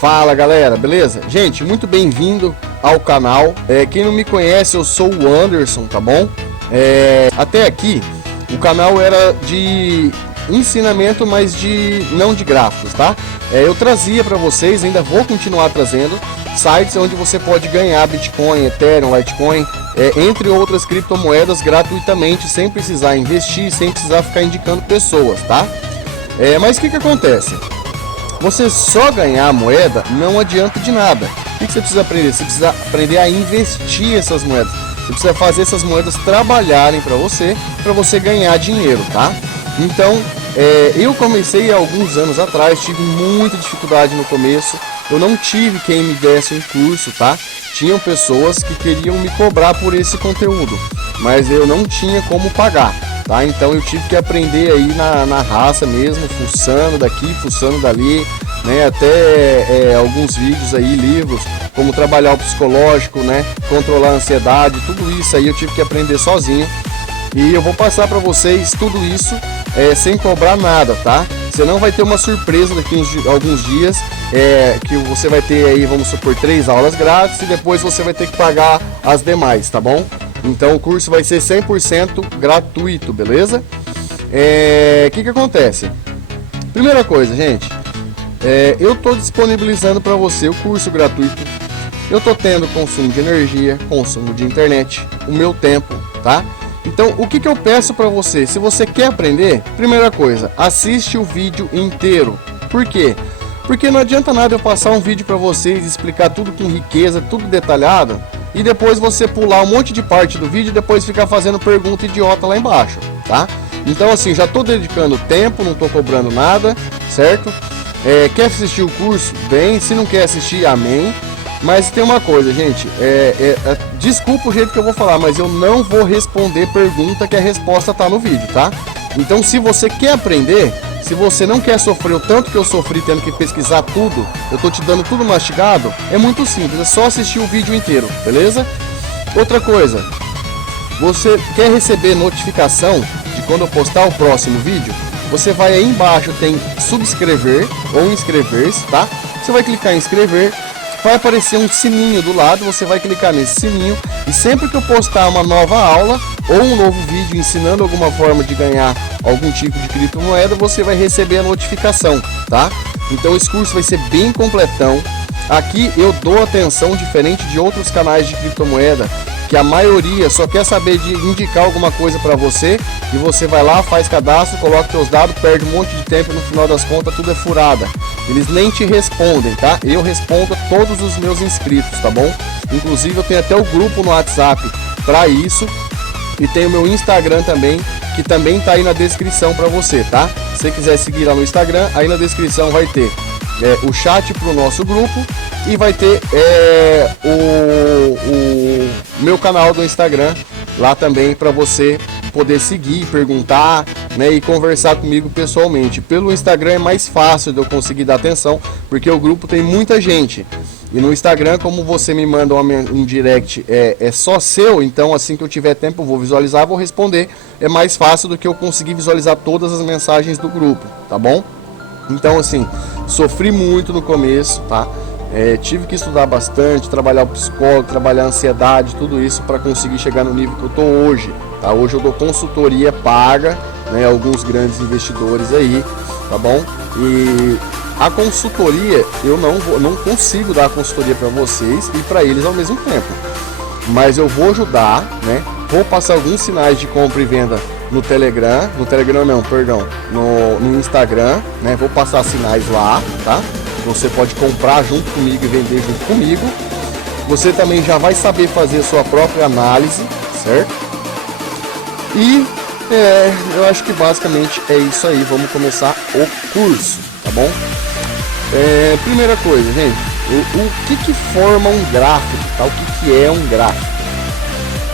Fala galera, beleza? Gente, muito bem-vindo ao canal. Quem não me conhece, eu sou o Anderson, tá bom? Até aqui o canal era de ensinamento, mas não de gráficos, tá? Eu trazia para vocês, ainda vou continuar trazendo sites onde você pode ganhar Bitcoin, Ethereum, Litecoin, entre outras criptomoedas gratuitamente, sem precisar investir, sem precisar ficar indicando pessoas, tá? Mas o que acontece? Você só ganhar a moeda não adianta de nada. O que você precisa aprender? Você precisa aprender a investir essas moedas. Você precisa fazer essas moedas trabalharem para você ganhar dinheiro, tá? Então, eu comecei há alguns anos atrás, tive muita dificuldade no começo. Eu não tive quem me desse um curso, tá? Tinham pessoas que queriam me cobrar por esse conteúdo, mas eu não tinha como pagar, tá? Então eu tive que aprender aí na raça mesmo, fuçando daqui, fuçando dali, né? Até alguns vídeos aí, livros, como trabalhar o psicológico, né? Controlar a ansiedade, tudo isso aí eu tive que aprender sozinho. E eu vou passar para vocês tudo isso sem cobrar nada, tá? Você não vai ter uma surpresa daqui alguns dias, que você vai ter aí, vamos supor, 3 aulas grátis e depois você vai ter que pagar as demais, tá bom? Então o curso vai ser 100% gratuito, beleza? Que acontece? Primeira coisa, gente, eu tô disponibilizando para você o curso gratuito. Eu tô tendo consumo de energia, consumo de internet, o meu tempo, tá? Então, o que eu peço para você? Se você quer aprender, primeira coisa, assiste o vídeo inteiro. Por quê? Porque não adianta nada eu passar um vídeo para vocês, explicar tudo com riqueza, tudo detalhado, e depois você pular um monte de parte do vídeo e depois ficar fazendo pergunta idiota lá embaixo, tá? Então, assim, já tô dedicando tempo, não tô cobrando nada, certo? Quer assistir o curso? Bem, se não quer assistir, amém. Mas tem uma coisa, gente, desculpa o jeito que eu vou falar, mas eu não vou responder pergunta que a resposta tá no vídeo, tá? Então, se você quer aprender, se você não quer sofrer o tanto que eu sofri tendo que pesquisar tudo, eu tô te dando tudo mastigado, é muito simples, é só assistir o vídeo inteiro, beleza? Outra coisa, você quer receber notificação de quando eu postar o próximo vídeo? Você vai aí embaixo, tem subscrever ou inscrever-se, tá? Você vai clicar em inscrever. Vai aparecer um sininho do lado, você vai clicar nesse sininho e sempre que eu postar uma nova aula ou um novo vídeo ensinando alguma forma de ganhar algum tipo de criptomoeda, você vai receber a notificação, tá? Então esse curso vai ser bem completão. Aqui eu dou atenção diferente de outros canais de criptomoeda, que a maioria só quer saber de indicar alguma coisa para você e você vai lá, faz cadastro, coloca seus dados, perde um monte de tempo e no final das contas tudo é furada. Eles nem te respondem, tá? Eu respondo a todos os meus inscritos, tá bom? Inclusive eu tenho até o grupo no WhatsApp para isso e tem o meu Instagram também, que também tá aí na descrição para você, tá? Se você quiser seguir lá no Instagram, aí na descrição vai ter o chat pro nosso grupo e vai ter o meu canal do Instagram lá também para você poder seguir, perguntar, né, e conversar comigo pessoalmente. Pelo Instagram é mais fácil de eu conseguir dar atenção, porque o grupo tem muita gente. E no Instagram, como você me manda um direct, é só seu, então assim que eu tiver tempo eu vou visualizar, vou responder. É mais fácil do que eu conseguir visualizar todas as mensagens do grupo, tá bom? Então assim, sofri muito no começo, tá? Tive que estudar bastante, trabalhar o psicólogo, trabalhar a ansiedade, tudo isso para conseguir chegar no nível que eu tô hoje, tá? Hoje eu dou consultoria paga, né, alguns grandes investidores aí, tá bom? E a consultoria, eu não consigo dar a consultoria para vocês e para eles ao mesmo tempo, mas eu vou ajudar, né? Vou passar alguns sinais de compra e venda no Telegram, no Instagram, né? Vou passar sinais lá, tá? Você pode comprar junto comigo e vender junto comigo. Você também já vai saber fazer a sua própria análise, certo? E eu acho que basicamente é isso aí. Vamos começar o curso, tá bom? Primeira coisa, gente, o que forma um gráfico, tá? O que é um gráfico?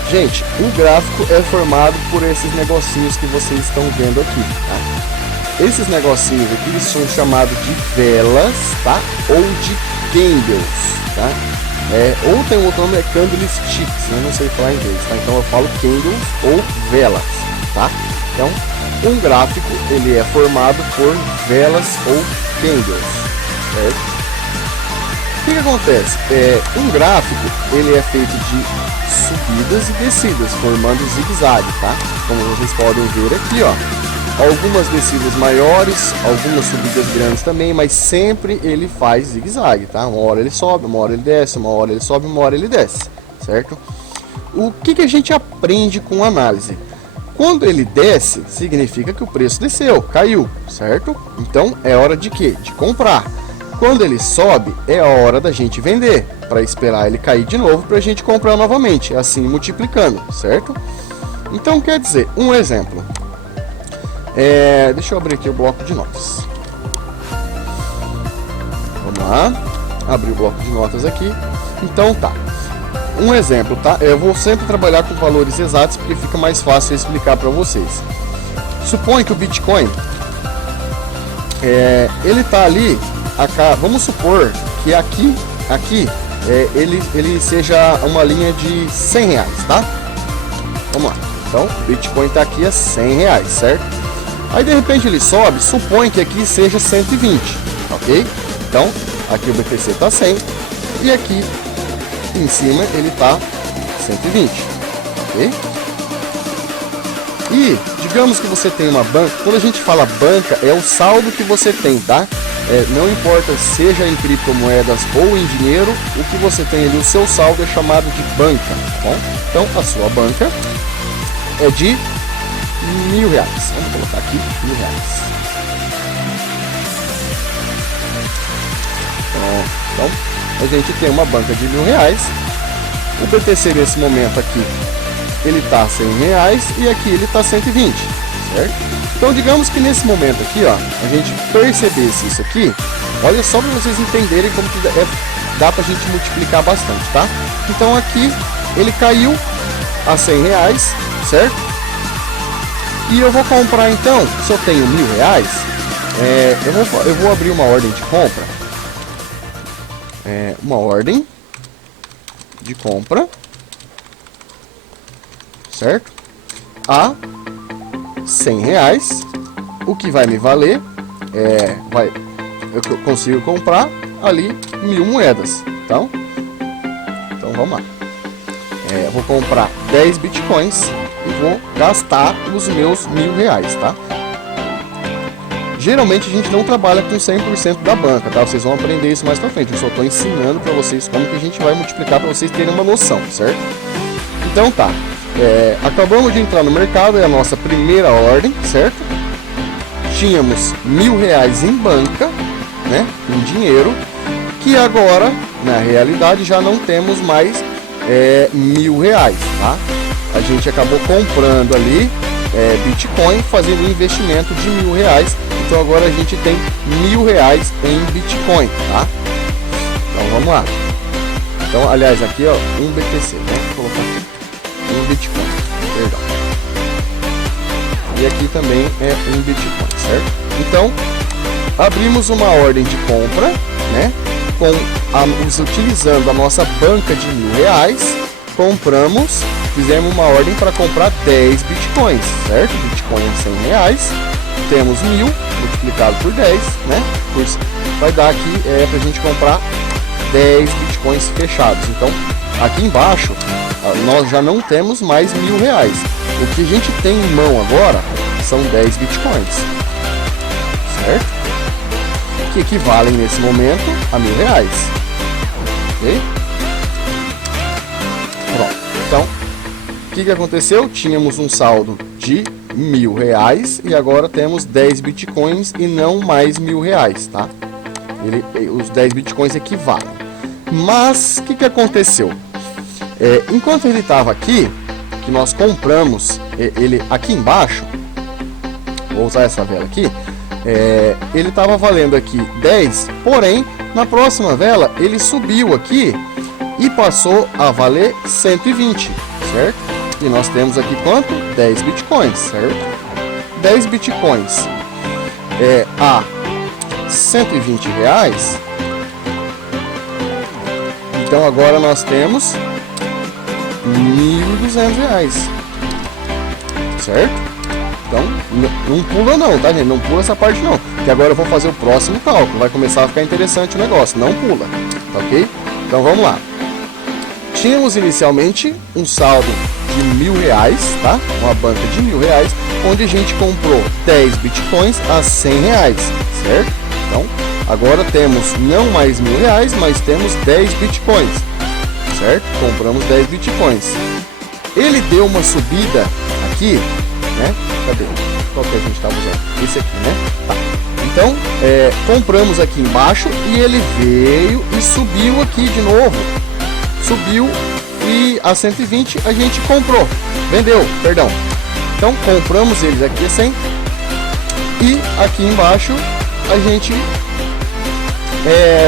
Gente, um gráfico é formado por esses negocinhos que vocês estão vendo aqui, tá? Esses negocinhos aqui eles são chamados de velas, tá? Ou de candles, tá? Ou tem outro nome, candlesticks, eu não sei falar em inglês, tá? Então eu falo candles ou velas, tá? Então, um gráfico ele é formado por velas ou candles, certo? que acontece? Um gráfico, ele é feito de subidas e descidas, formando zigue-zague, tá? Como vocês podem ver aqui, ó. Algumas descidas maiores, algumas subidas grandes também, mas sempre ele faz zigue-zague, tá? Uma hora ele sobe, uma hora ele desce, uma hora ele sobe, uma hora ele desce, certo? O que a gente aprende com análise? Quando ele desce, significa que o preço desceu, caiu, certo? Então é hora de quê? De comprar. Quando ele sobe, é a hora da gente vender, para esperar ele cair de novo, para a gente comprar novamente, assim multiplicando, certo? Então quer dizer, um exemplo. Deixa eu abrir aqui o bloco de notas. Vamos lá, abrir o bloco de notas aqui. Então tá. Um exemplo, tá? Eu vou sempre trabalhar com valores exatos porque fica mais fácil explicar para vocês. Supõe que o Bitcoin ele tá ali, vamos supor que aqui ele seja uma linha de 100 reais, tá? Vamos lá. Então, o Bitcoin tá aqui a 100 reais, certo? Aí de repente ele sobe, supõe que aqui seja 120, ok? Então, aqui o BTC tá 100 e aqui em cima ele tá 120, ok? E digamos que você tem uma banca. Quando a gente fala banca, é o saldo que você tem, tá? Não importa seja em criptomoedas ou em dinheiro, o que você tem ali, o seu saldo é chamado de banca, tá bom? Então a sua banca é de R$1.000. Vamos colocar aqui R$1.000. Então a gente tem uma banca de R$1.000. O BTC nesse momento aqui ele tá R$100 e aqui ele tá 120, certo? Então digamos que nesse momento aqui, ó, a gente percebesse isso aqui, olha só para vocês entenderem como que dá pra gente multiplicar bastante, tá? Então aqui ele caiu a R$100, certo? E eu vou comprar então, se eu tenho R$1.000, eu vou abrir uma ordem de compra, uma ordem de compra, certo? A R$100, o que vai me valer eu consigo comprar ali 1.000 moedas. Então vamos lá. Eu vou comprar 10 bitcoins e vou gastar os meus R$1.000, tá? Geralmente a gente não trabalha com 100% da banca, tá? Vocês vão aprender isso mais pra frente. Eu só estou ensinando para vocês como que a gente vai multiplicar para vocês terem uma noção, certo? Então tá. Acabamos de entrar no mercado, é a nossa primeira ordem, certo? Tínhamos R$1.000 em banca, né? Em dinheiro, que agora, na realidade, já não temos mais R$1.000, tá? A gente acabou comprando ali Bitcoin, fazendo um investimento de R$1.000. Então agora a gente tem R$1.000 em Bitcoin, tá? Então vamos lá. Então, aliás, aqui ó, um BTC, né? Vou colocar aqui. Um Bitcoin, perdão. E aqui também é um Bitcoin, certo? Então, abrimos uma ordem de compra, né? Utilizando a nossa banca de R$1.000, compramos, fizemos uma ordem para comprar 10 Bitcoins, certo? Bitcoin é R$100, temos 1.000 multiplicado por 10, né? Vai dar aqui para a gente comprar 10 Bitcoins fechados. Então, aqui embaixo nós já não temos mais R$1.000. O que a gente tem em mão agora são 10 bitcoins, certo? Que equivalem nesse momento a R$1.000. Ok? Pronto. Então, o que aconteceu? Tínhamos um saldo de R$1.000 e agora temos 10 bitcoins e não mais R$1.000, tá? Os 10 bitcoins equivalem. Mas, o que aconteceu? Enquanto ele estava aqui, que nós compramos ele aqui embaixo, vou usar essa vela aqui, ele estava valendo aqui 10, porém na próxima vela ele subiu aqui e passou a valer 120, certo? E nós temos aqui quanto? 10 bitcoins, certo? 10 bitcoins a R$120. Então agora nós temos R$1.200, certo? Então não pula não, tá, gente? Não pula essa parte não, que agora eu vou fazer o próximo cálculo, vai começar a ficar interessante o negócio. Não pula. tá ok? Então vamos lá. Tínhamos inicialmente um saldo de R$1.000, tá? Uma banca de R$1.000, onde a gente comprou 10 bitcoins a R$100, certo? Então agora temos não mais R$1.000, mas temos 10 bitcoins, certo? Compramos 10 bitcoins. Ele deu uma subida aqui, né? Cadê? Qual que a gente estava usando? Esse aqui, né? Tá. Então, compramos aqui embaixo e ele veio e subiu aqui de novo. Subiu e a 120 a gente comprou. Vendeu, perdão. Então, compramos eles aqui a 100 e aqui embaixo a gente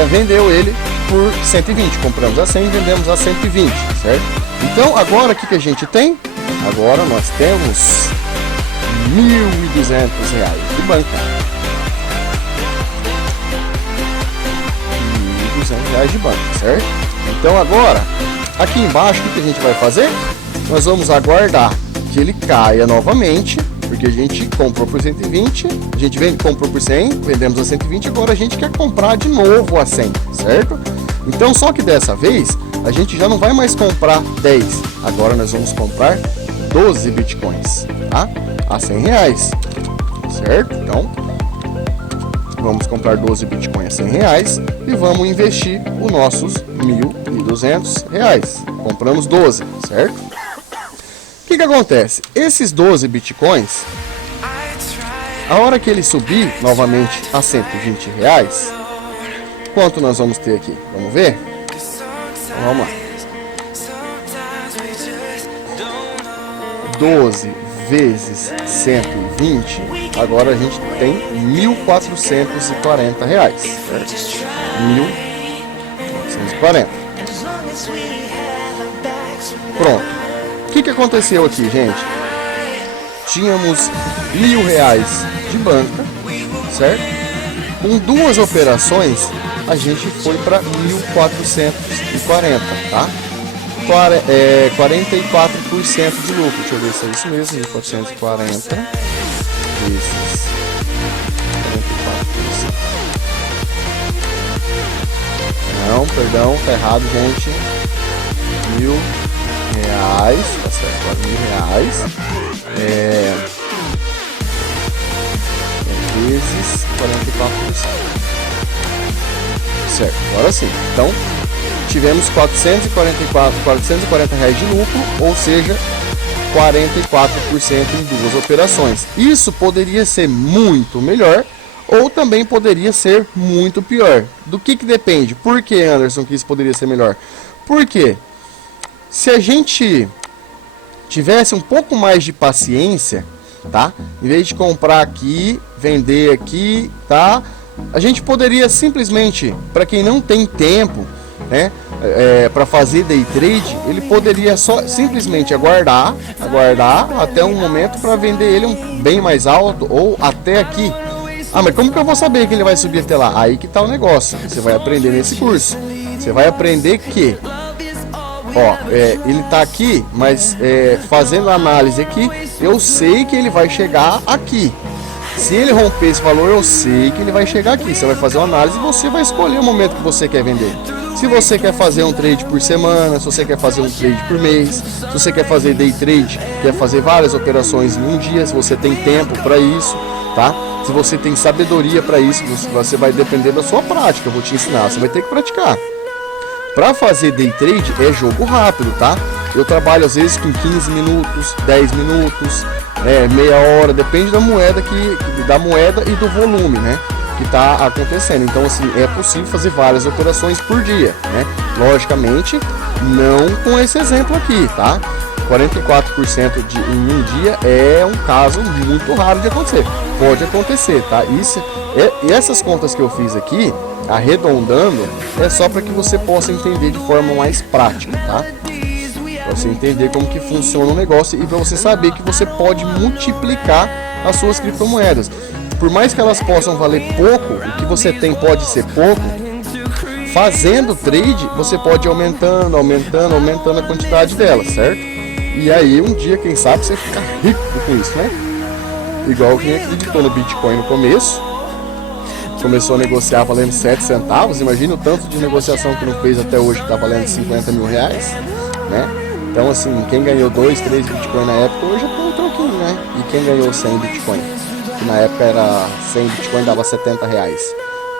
vendeu ele por 120. Compramos a 100 e vendemos a 120, certo? Então, agora o que a gente tem? Agora nós temos R$1.200 de banca. R$1.200 de banca, certo? Então agora, aqui embaixo, o que a gente vai fazer? Nós vamos aguardar que ele caia novamente, porque a gente comprou por 120, a gente comprou por 100, vendemos a 120, agora a gente quer comprar de novo a 100, certo? Então, só que dessa vez, a gente já não vai mais comprar 10, agora nós vamos comprar 12 bitcoins, tá? A R$100, certo? Então, vamos comprar 12 bitcoins a R$100 e vamos investir os nossos R$1.200. Compramos 12, certo? O que acontece? Esses 12 bitcoins, a hora que ele subir novamente a R$120, quanto nós vamos ter aqui? Vamos ver? Então, vamos lá. 12 vezes 120, agora a gente tem R$1.440, certo? 1.440. Pronto. O que aconteceu aqui, gente? Tínhamos R$1.000 de banca, certo? Com duas operações, a gente foi para 1.440, tá? 44% de lucro. Deixa eu ver se é isso mesmo. 1.440 vezes 44%. Não, perdão, tá errado, gente. R$1.000, tá certo, R$1.000. Vezes 44%. Certo, agora sim. Então, tivemos R$440 de lucro, ou seja, 44% em duas operações. Isso poderia ser muito melhor, ou também poderia ser muito pior. Do que depende? Por que, Anderson, que isso poderia ser melhor? Porque se a gente tivesse um pouco mais de paciência, tá? Em vez de comprar aqui, vender aqui, tá? A gente poderia simplesmente, para quem não tem tempo, né, para fazer day trade, ele poderia simplesmente aguardar até um momento para vender ele bem mais alto ou até aqui. Ah, mas como que eu vou saber que ele vai subir até lá? Aí que tá o negócio. Você vai aprender nesse curso. Você vai aprender que, ele tá aqui, mas fazendo a análise aqui, eu sei que ele vai chegar aqui. Se ele romper esse valor, eu sei que ele vai chegar aqui. Você vai fazer uma análise e você vai escolher o momento que você quer vender. Se você quer fazer um trade por semana, se você quer fazer um trade por mês, se você quer fazer day trade, quer fazer várias operações em um dia, se você tem tempo para isso, tá? Se você tem sabedoria para isso, você vai depender da sua prática. Eu vou te ensinar, você vai ter que praticar. Para fazer day trade é jogo rápido, tá? Eu trabalho às vezes com 15 minutos, 10 minutos, meia hora, depende da moeda e do volume, né, que está acontecendo. Então, assim, é possível fazer várias operações por dia, né? Logicamente, não com esse exemplo aqui, tá? 44% em um dia é um caso muito raro de acontecer. Pode acontecer, tá? E essas contas que eu fiz aqui, arredondando, é só para que você possa entender de forma mais prática, tá? Para você entender como que funciona o negócio e para você saber que você pode multiplicar as suas criptomoedas. Por mais que elas possam valer pouco, o que você tem pode ser pouco, fazendo trade, você pode ir aumentando a quantidade delas, certo? E aí um dia, quem sabe, você fica rico com isso, né? Igual quem acreditou no Bitcoin no começo, começou a negociar valendo 7 centavos, imagina o tanto de negociação que não fez até hoje, que está valendo 50 mil reais, né? Então assim, quem ganhou 2, 3 Bitcoin na época, hoje é um troquinho, né? E quem ganhou 100 Bitcoin, que na época era 100 Bitcoin dava 70 reais.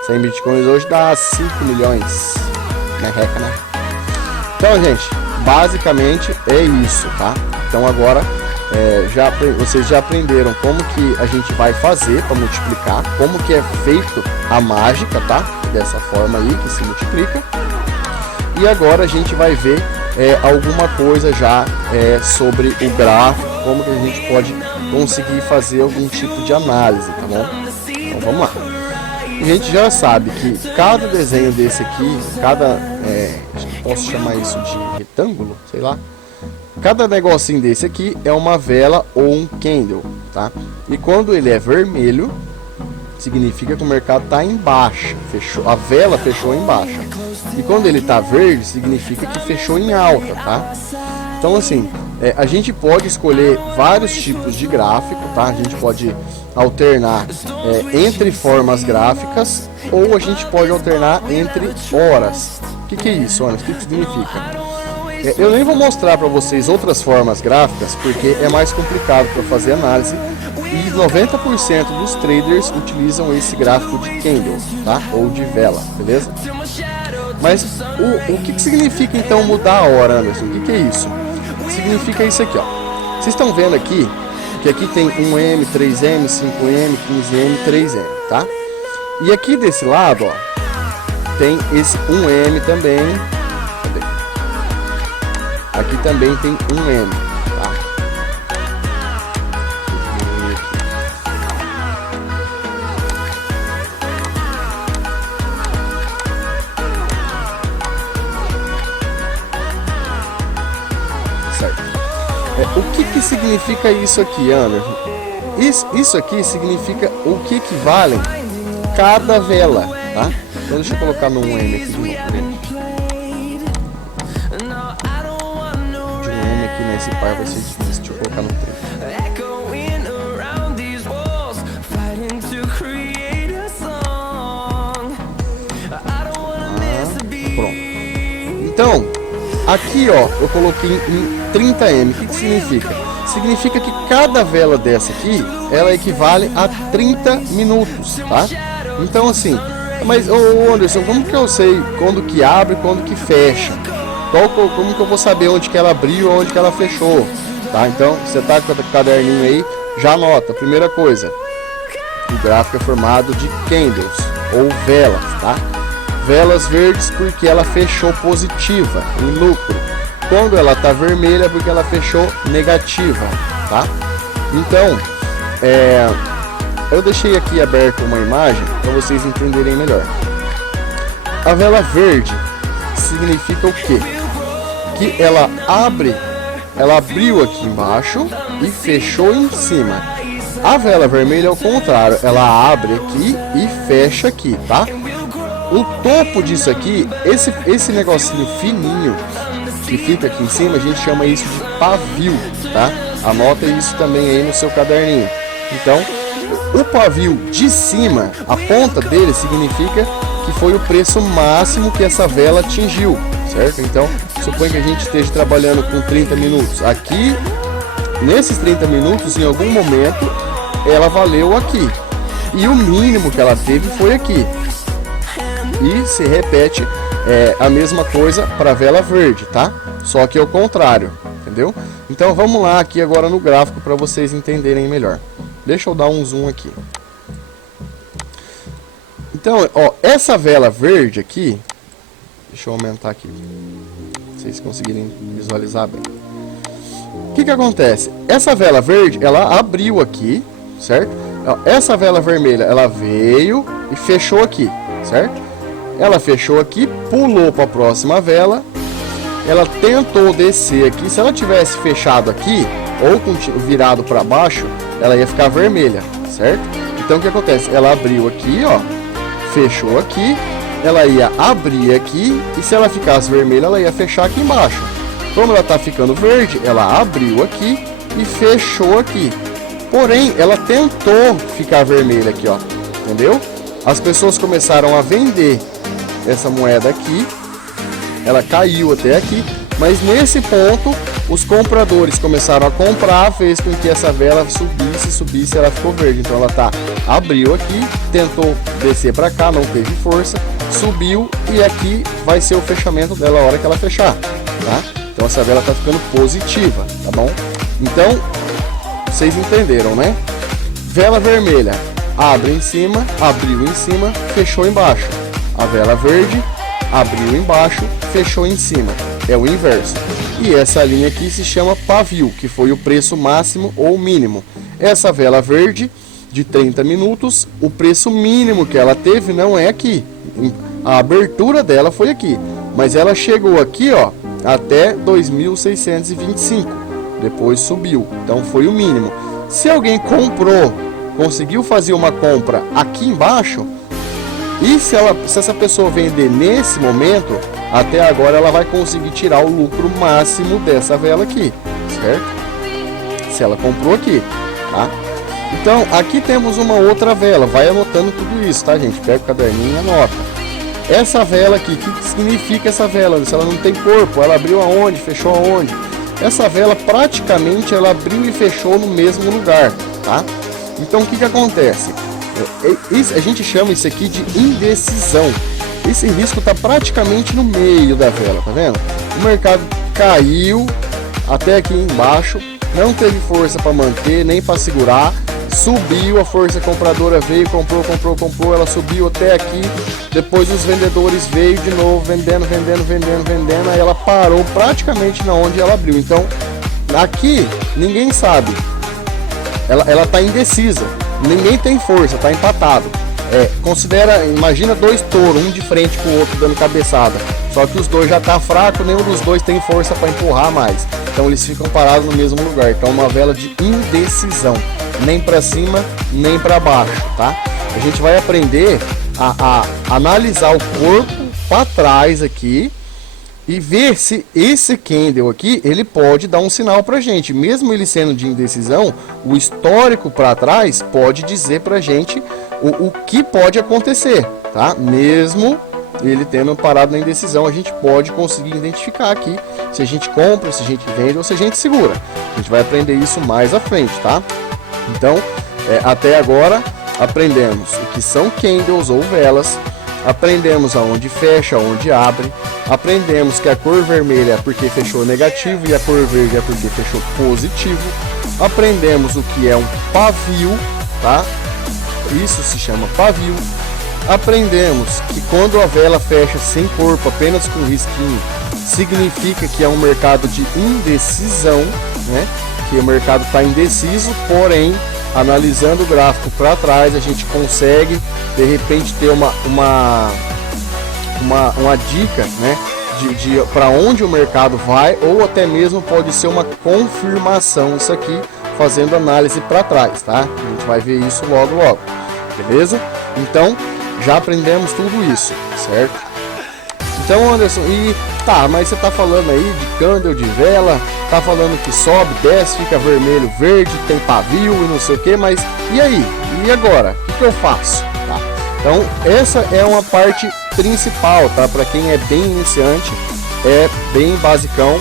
100 Bitcoins hoje dá 5 milhões, merreca, né? Então, gente, basicamente é isso, tá? Então agora vocês já aprenderam como que a gente vai fazer para multiplicar, como que é feito a mágica, tá? Dessa forma aí que se multiplica. E agora a gente vai ver alguma coisa já sobre o gráfico, como que a gente pode conseguir fazer algum tipo de análise, tá bom? Então vamos lá. A gente já sabe que cada desenho desse aqui, posso chamar isso de retângulo, sei lá. Cada negocinho desse aqui é uma vela ou um candle, tá? E quando ele é vermelho, significa que o mercado está em baixa, a vela fechou em baixa. E quando ele está verde, significa que fechou em alta, tá? Então assim, a gente pode escolher vários tipos de gráfico, tá? A gente pode alternar entre formas gráficas, ou a gente pode alternar entre horas. O que é isso, Ana? O que significa? Eu nem vou mostrar para vocês outras formas gráficas, porque é mais complicado para fazer análise, e 90% dos traders utilizam esse gráfico de candle, tá? Ou de vela, beleza? Mas o que significa então mudar a hora, Anderson? O que é isso? Significa isso aqui, ó. Vocês estão vendo aqui que aqui tem 1M, 3M, 5M, 15M, 3M, tá? E aqui desse lado, ó, tem esse 1M também. Cadê? Aqui também tem 1M, tá? Certo. O que significa isso aqui, Anderson? Isso aqui significa o que equivalem cada vela, tá? Então deixa eu colocar no 1M aqui de novo, gente. De 1M aqui nesse par vai ser difícil, deixa eu colocar no 3. Pronto. Então, aqui ó, eu coloquei em 30M. O que significa? Significa que cada vela dessa aqui, ela equivale a 30 minutos, tá? Então assim, mas ô Anderson, como que eu sei quando que abre e quando que fecha? Como que eu vou saber onde que ela abriu ou onde que ela fechou? Tá? Então, você tá com o caderninho aí, já anota. Primeira coisa, o gráfico é formado de candles ou velas, tá? Velas verdes porque ela fechou positiva, em lucro. Quando ela tá vermelha é porque ela fechou negativa, tá? Então, eu deixei aqui aberto uma imagem para vocês entenderem melhor. A vela verde significa o quê? Que ela abriu aqui embaixo e fechou em cima. A vela vermelha é o contrário, ela abre aqui e fecha aqui, tá? O topo disso aqui, esse negocinho fininho que fica aqui em cima, a gente chama isso de pavio, tá? Anota isso também aí no seu caderninho. Então, o pavio de cima, a ponta dele significa que foi o preço máximo que essa vela atingiu, certo? Então, suponha que a gente esteja trabalhando com 30 minutos. Aqui, nesses 30 minutos, em algum momento, ela valeu aqui. E o mínimo que ela teve foi aqui. E se repete a mesma coisa para a vela verde, tá? Só que é o contrário, entendeu? Então vamos lá aqui agora no gráfico para vocês entenderem melhor. Deixa eu dar um zoom aqui. Então, ó, essa vela verde aqui, deixa eu aumentar aqui, pra vocês conseguirem visualizar bem. O que acontece? Essa vela verde, ela abriu aqui, certo? Essa vela vermelha, ela veio e fechou aqui, certo? Ela fechou aqui, pulou para a próxima vela, ela tentou descer aqui. Se ela tivesse fechado aqui ou virado para baixo, ela ia ficar vermelha, certo? Então o que acontece? Ela abriu aqui, ó, fechou aqui, ela ia abrir aqui e se ela ficasse vermelha, ela ia fechar aqui embaixo. Como ela está ficando verde, ela abriu aqui e fechou aqui. Porém, ela tentou ficar vermelha aqui, ó, entendeu? as pessoas começaram a vender essa moeda aqui, ela caiu até aqui, mas nesse ponto os compradores começaram a comprar, fez com que essa vela subisse, ela ficou verde. Então ela abriu aqui, tentou descer para cá, não teve força, subiu e aqui vai ser o fechamento dela a hora que ela fechar, tá? Então essa vela tá ficando positiva, tá bom? Então vocês entenderam, né? Vela vermelha, abre em cima, abriu em cima, fechou embaixo. A vela verde, abriu embaixo, fechou em cima. É o inverso. E essa linha aqui se chama pavio, que foi o preço máximo ou mínimo. Essa vela verde de 30 minutos, o preço mínimo que ela teve não é aqui. A abertura dela foi aqui, mas ela chegou aqui, ó, até 2.625. Depois subiu. Então foi o mínimo. Se alguém comprou, conseguiu fazer uma compra aqui embaixo, e se essa pessoa vender nesse momento, até agora ela vai conseguir tirar o lucro máximo dessa vela aqui, certo? Se ela comprou aqui, tá? Então aqui temos uma outra vela, vai anotando tudo isso, tá, gente? Pega o caderninho e anota. Essa vela aqui, o que significa essa vela? Se ela não tem corpo, ela abriu aonde, fechou aonde? Essa vela praticamente ela abriu e fechou no mesmo lugar, tá? Então o que acontece? A gente chama isso aqui de indecisão. Esse risco está praticamente no meio da vela, tá vendo? O mercado caiu até aqui embaixo, não teve força para manter, nem para segurar, subiu, a força compradora veio, comprou, ela subiu até aqui, depois os vendedores veio de novo, vendendo, aí ela parou praticamente na onde ela abriu. Então, aqui, ninguém sabe, ela está indecisa, ninguém tem força, está empatado. Imagina dois touros, um de frente com o outro dando cabeçada, só que os dois já tá fraco, nenhum dos dois tem força para empurrar mais, então eles ficam parados no mesmo lugar. Então uma vela de indecisão, nem para cima nem para baixo, tá? A gente vai aprender a analisar o corpo para trás aqui e ver se esse candle aqui ele pode dar um sinal pra gente, mesmo ele sendo de indecisão. O histórico para trás pode dizer pra gente o que pode acontecer, tá? Mesmo ele tendo parado na indecisão, a gente pode conseguir identificar aqui se a gente compra, se a gente vende ou se a gente segura. A gente vai aprender isso mais à frente, tá? Então, até agora aprendemos o que são candles ou velas, aprendemos aonde fecha, aonde abre, aprendemos que a cor vermelha é porque fechou negativo e a cor verde é porque fechou positivo, aprendemos o que é um pavio, tá? Isso se chama pavio. Aprendemos que quando a vela fecha sem corpo, apenas com risquinho, significa que é um mercado de indecisão, né? Que o mercado está indeciso, porém, analisando o gráfico para trás, a gente consegue de repente ter uma dica, né? De para onde o mercado vai, ou até mesmo pode ser uma confirmação isso aqui, fazendo análise para trás, tá? A gente vai ver isso logo, beleza? Então, já aprendemos tudo isso, certo? Então, Anderson, mas você tá falando aí de candle, de vela, tá falando que sobe, desce, fica vermelho, verde, tem pavio e não sei o que, mas e aí? E agora? O que eu faço? Tá? Então, essa é uma parte principal, tá? Para quem é bem iniciante, é bem basicão,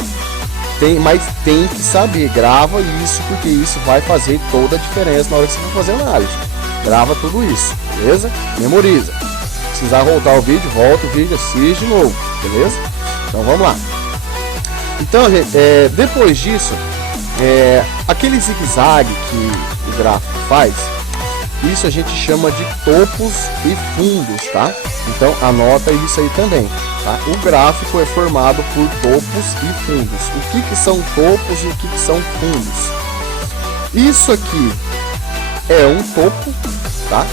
mas tem que saber, grava isso, porque isso vai fazer toda a diferença na hora que você for fazer análise. Grava tudo isso, beleza? Memoriza. Se precisar voltar o vídeo, volta o vídeo, assiste de novo, beleza? Então vamos lá. Então, gente, depois disso, aquele zigue-zague que o gráfico faz, isso a gente chama de topos e fundos, tá? Então anota isso aí também, tá? O gráfico é formado por topos e fundos. O que são topos e o que são fundos? Isso aqui é um topo, tá?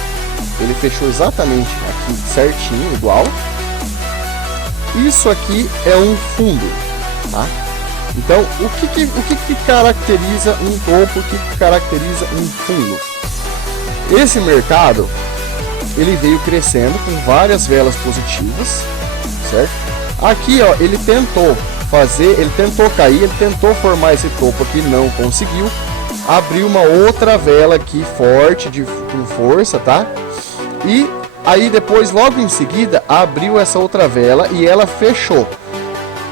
Ele fechou exatamente aqui certinho, igual. Isso aqui é um fundo, tá? Então, o que caracteriza um topo, o que caracteriza um fundo? Esse mercado, ele veio crescendo com várias velas positivas, certo? Aqui, ó, ele tentou cair, ele tentou formar esse topo aqui, não conseguiu. Abriu uma outra vela aqui forte, com força, tá? E Aí depois, logo em seguida, abriu essa outra vela e ela fechou.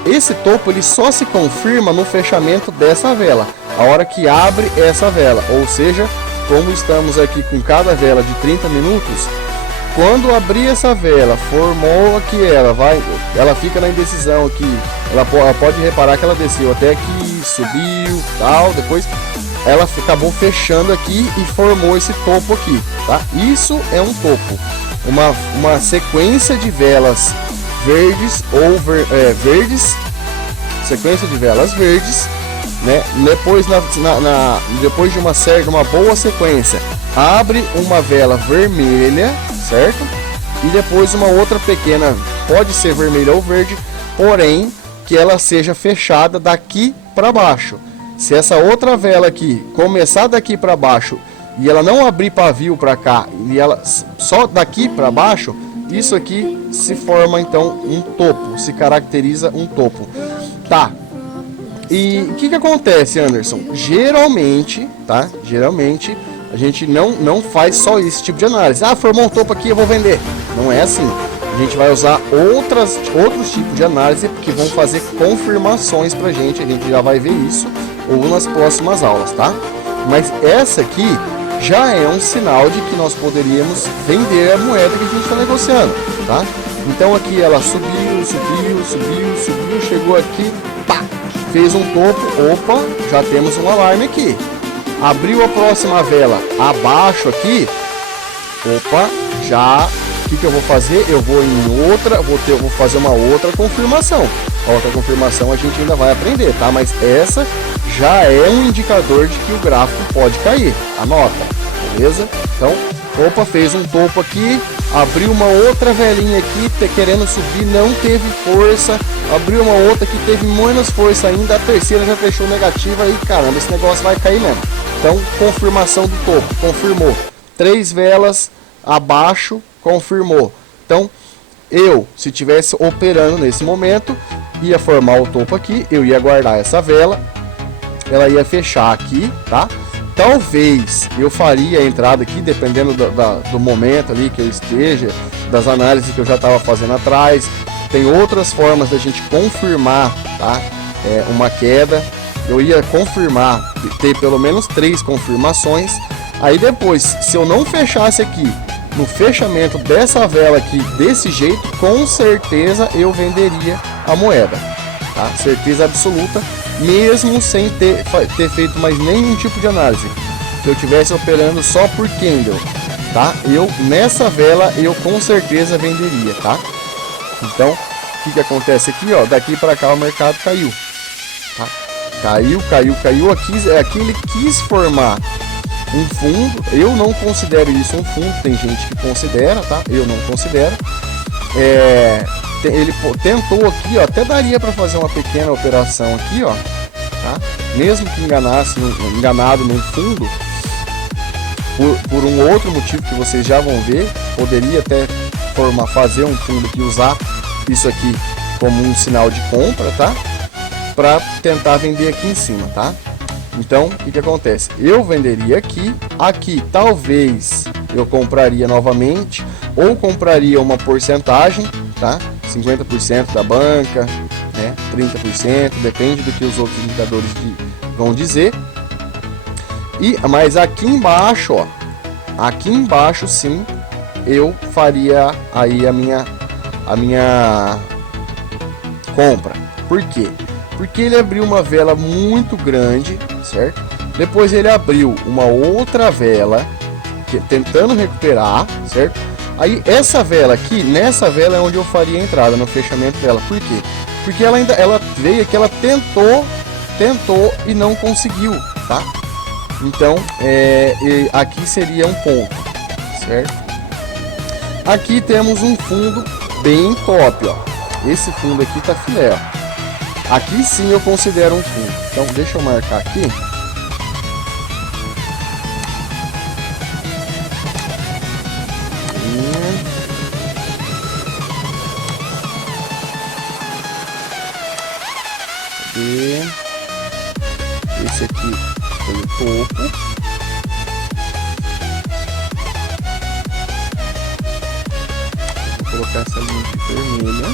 Esse topo ele só se confirma no fechamento dessa vela, a hora que abre essa vela, ou seja, como estamos aqui com cada vela de 30 minutos, quando abrir essa vela, formou aqui, ela fica na indecisão aqui, ela pode reparar que ela desceu até aqui, subiu, tal, depois ela acabou fechando aqui e formou esse topo aqui, tá? Isso é um topo, uma sequência de velas verdes ou verdes, sequência de velas verdes, né? Depois depois de uma boa sequência, abre uma vela vermelha, certo? E depois uma outra pequena, pode ser vermelha ou verde, porém que ela seja fechada daqui para baixo. Se essa outra vela aqui começar daqui para baixo e ela não abrir pavio para cá e ela só daqui para baixo, isso aqui se forma então um topo, se caracteriza um topo, tá? E o que acontece, Anderson? Geralmente, tá? Geralmente a gente não faz só esse tipo de análise. Ah, formou um topo aqui, eu vou vender. Não é assim. A gente vai usar outros tipos de análise que vão fazer confirmações pra gente. A gente já vai ver isso ou nas próximas aulas, tá? Mas essa aqui já é um sinal de que nós poderíamos vender a moeda que a gente está negociando, tá? Então aqui ela subiu, chegou aqui, pá, fez um topo, opa, já temos um alarme aqui. Abriu a próxima vela abaixo aqui, opa, já, o que eu vou fazer? Eu vou em outra, vou fazer uma outra confirmação. A outra confirmação a gente ainda vai aprender, tá? Mas essa já é um indicador de que o gráfico pode cair. Anota, beleza? Então, opa, fez um topo aqui, abriu uma outra velinha aqui, querendo subir, não teve força, abriu uma outra que teve menos força ainda, a terceira já fechou negativa e caramba, esse negócio vai cair mesmo. Então, confirmação do topo, confirmou. 3 velas abaixo, confirmou. Então, se tivesse operando nesse momento, ia formar o topo aqui, eu ia guardar essa vela, ela ia fechar aqui, tá? Talvez eu faria a entrada aqui, dependendo do momento ali que eu esteja, das análises que eu já estava fazendo atrás. Tem outras formas da gente confirmar, tá? Uma queda. Eu ia confirmar, ter pelo menos 3 confirmações. Aí depois, se eu não fechasse aqui, no fechamento dessa vela aqui, desse jeito, com certeza eu venderia a moeda, tá? Certeza absoluta. Mesmo sem ter feito mais nenhum tipo de análise, se eu estivesse operando só por candle, tá? Nessa vela eu com certeza venderia, tá? Então, o que acontece aqui, ó? Daqui para cá o mercado caiu, tá? Caiu. Aqui ele quis formar um fundo. Eu não considero isso um fundo. Tem gente que considera, tá? Eu não considero. Ele tentou aqui, ó, até daria para fazer uma pequena operação aqui, ó, tá? Mesmo que enganado no fundo, por um outro motivo que vocês já vão ver, poderia até fazer um fundo que usar isso aqui como um sinal de compra, tá? Para tentar vender aqui em cima, tá? Então, o que acontece? Eu venderia aqui talvez eu compraria novamente, ou compraria uma porcentagem, tá? 50% da banca, né? 30%, depende do que os outros indicadores vão dizer. Mas aqui embaixo, ó, aqui embaixo sim, eu faria aí a minha compra. Por quê? Porque ele abriu uma vela muito grande, certo? Depois ele abriu uma outra vela, tentando recuperar, certo? Aí essa vela aqui, nessa vela é onde eu faria a entrada, no fechamento dela. Por quê? Porque ela veio aqui, ela tentou e não conseguiu, tá? Então, aqui seria um ponto, certo? Aqui temos um fundo bem top, ó. Esse fundo aqui tá filé, ó. Aqui sim eu considero um fundo. Então, deixa eu marcar aqui. Esse aqui foi o topo. colocar essa linha vermelha.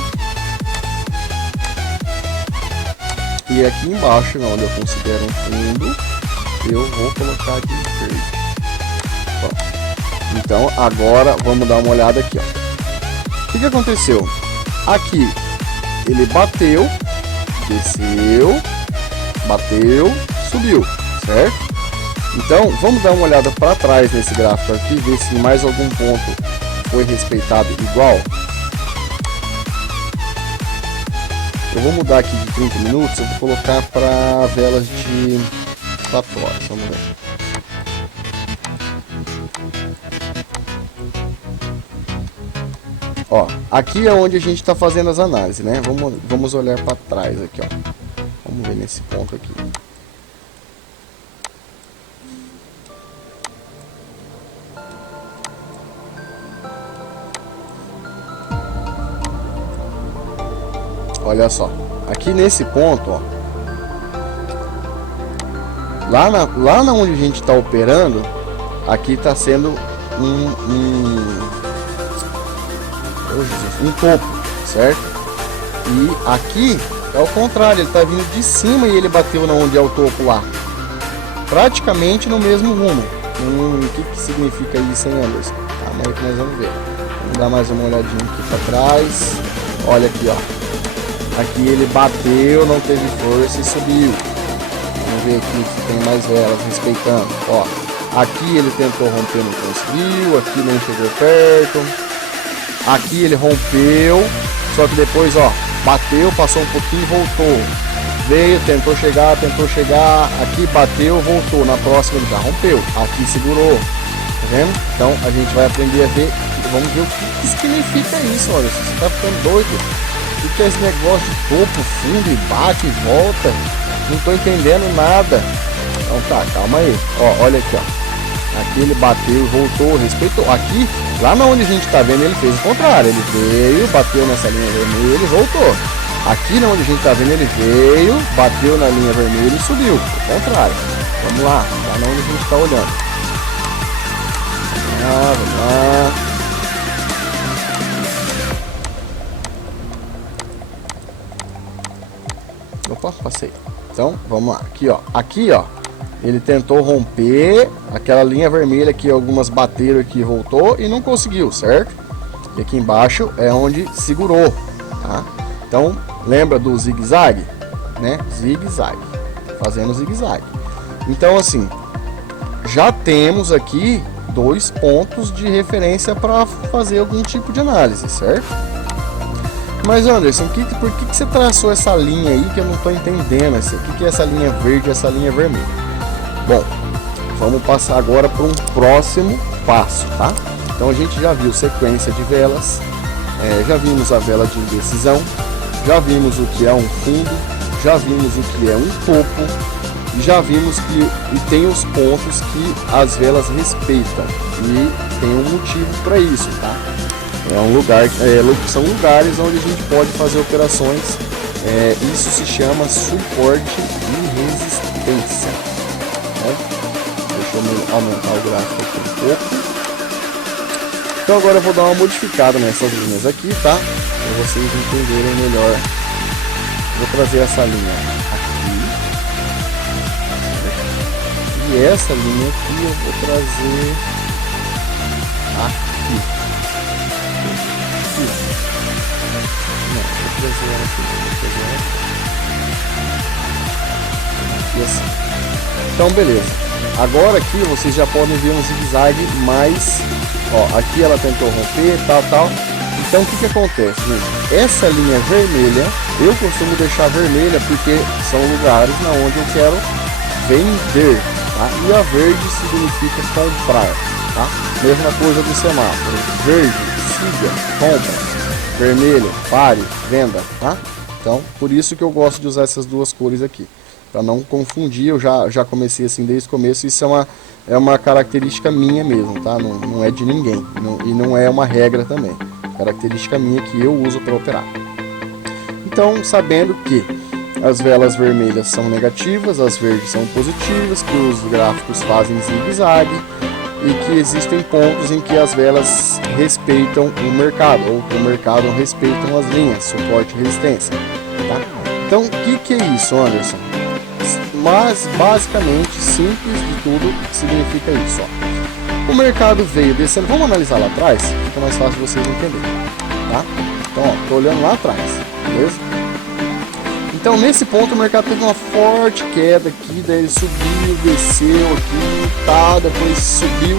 E aqui embaixo, onde eu considero um fundo, eu vou colocar de verde. Bom, então agora vamos dar uma olhada aqui, ó. O que aconteceu? Aqui ele bateu, desceu, bateu, subiu, certo? Então vamos dar uma olhada para trás nesse gráfico aqui, ver se mais algum ponto foi respeitado igual. Eu vou mudar aqui de 30 minutos, eu vou colocar para velas de 4 horas, vamos ver. Ó, aqui é onde a gente está fazendo as análises, né? Vamos olhar para trás aqui, ó. Vamos ver nesse ponto aqui. Olha só, aqui nesse ponto, ó, lá na onde a gente está operando, aqui está sendo um topo, certo? E aqui é o contrário, ele está vindo de cima e ele bateu na onde é o topo lá, praticamente no mesmo rumo. O que significa isso, hein, Anderson? Calma aí que nós vamos ver. Vamos dar mais uma olhadinha aqui para trás. Olha aqui, ó. Aqui ele bateu, não teve força e subiu. Vamos ver aqui se tem mais velas respeitando. Ó, aqui ele tentou romper, não conseguiu. Aqui nem chegou perto. Aqui ele rompeu, só que depois, ó, bateu, passou um pouquinho e voltou. Veio, tentou chegar. Aqui bateu, voltou. Na próxima ele já rompeu. Aqui segurou. Tá vendo? Então a gente vai aprender a ver. Vamos ver o que significa isso, olha. Você tá ficando doido. O que é esse negócio de topo, fundo e bate e volta? Não tô entendendo nada. Então tá, calma aí. Ó, olha aqui, ó. Aqui ele bateu, voltou, respeitou. Aqui, lá na onde a gente tá vendo, ele fez o contrário. Ele veio, bateu nessa linha vermelha e voltou. Aqui na onde a gente tá vendo, ele veio, bateu na linha vermelha e subiu. O contrário. Vamos lá, lá na onde a gente tá olhando. Vamos lá. Opa, passei. Então, vamos lá. Aqui, ó. Ele tentou romper aquela linha vermelha que algumas bateram aqui, voltou e não conseguiu, certo? E aqui embaixo é onde segurou, tá? Então, lembra do zigue-zague, né? Zigue-zague. Fazendo zigue-zague. Então, assim, já temos aqui 2 pontos de referência para fazer algum tipo de análise, certo? Mas Anderson, por que você traçou essa linha aí que eu não estou entendendo? O que é essa linha verde e essa linha vermelha? Bom, vamos passar agora para um próximo passo, tá? Então a gente já viu sequência de velas, já vimos a vela de indecisão, já vimos o que é um fundo, já vimos o que é um topo, e já vimos que tem os pontos que as velas respeitam, e tem um motivo para isso, tá? É um lugar, são lugares onde a gente pode fazer operações. Isso se chama suporte e resistência. Né? Deixa eu aumentar o gráfico aqui um pouco. Então agora eu vou dar uma modificada nessas linhas aqui, tá? Para vocês entenderem melhor. Vou trazer essa linha aqui. E essa linha aqui eu vou trazer aqui. Não, vou trazer ela aqui. E assim. Então beleza. Agora aqui vocês já podem ver um zigue-zague mais. Ó, aqui ela tentou romper, tal. Então o que acontece, gente? Essa linha vermelha, eu costumo deixar vermelha porque são lugares na onde eu quero vender, tá? E a verde significa comprar, tá? Mesma coisa do semáforo. Verde, siga, compra. Vermelho, pare, venda, tá? Então, por isso que eu gosto de usar essas duas cores aqui. Para não confundir, eu já comecei assim desde o começo. Isso é uma característica minha mesmo, tá? Não é de ninguém. E não é uma regra também. Característica minha que eu uso para operar. Então, sabendo que as velas vermelhas são negativas, as verdes são positivas, que os gráficos fazem zigue-zague, e que existem pontos em que as velas respeitam o mercado, ou que o mercado respeitam as linhas, suporte e resistência, tá? Então, o que é isso, Anderson? Mas, basicamente, simples de tudo, significa isso, ó. O mercado veio descendo, vamos analisar lá atrás, fica mais fácil vocês entenderem, tá? Então, ó, tô olhando lá atrás, beleza? Então, nesse ponto, o mercado teve uma forte queda aqui, daí ele subiu, desceu aqui, tá, depois subiu,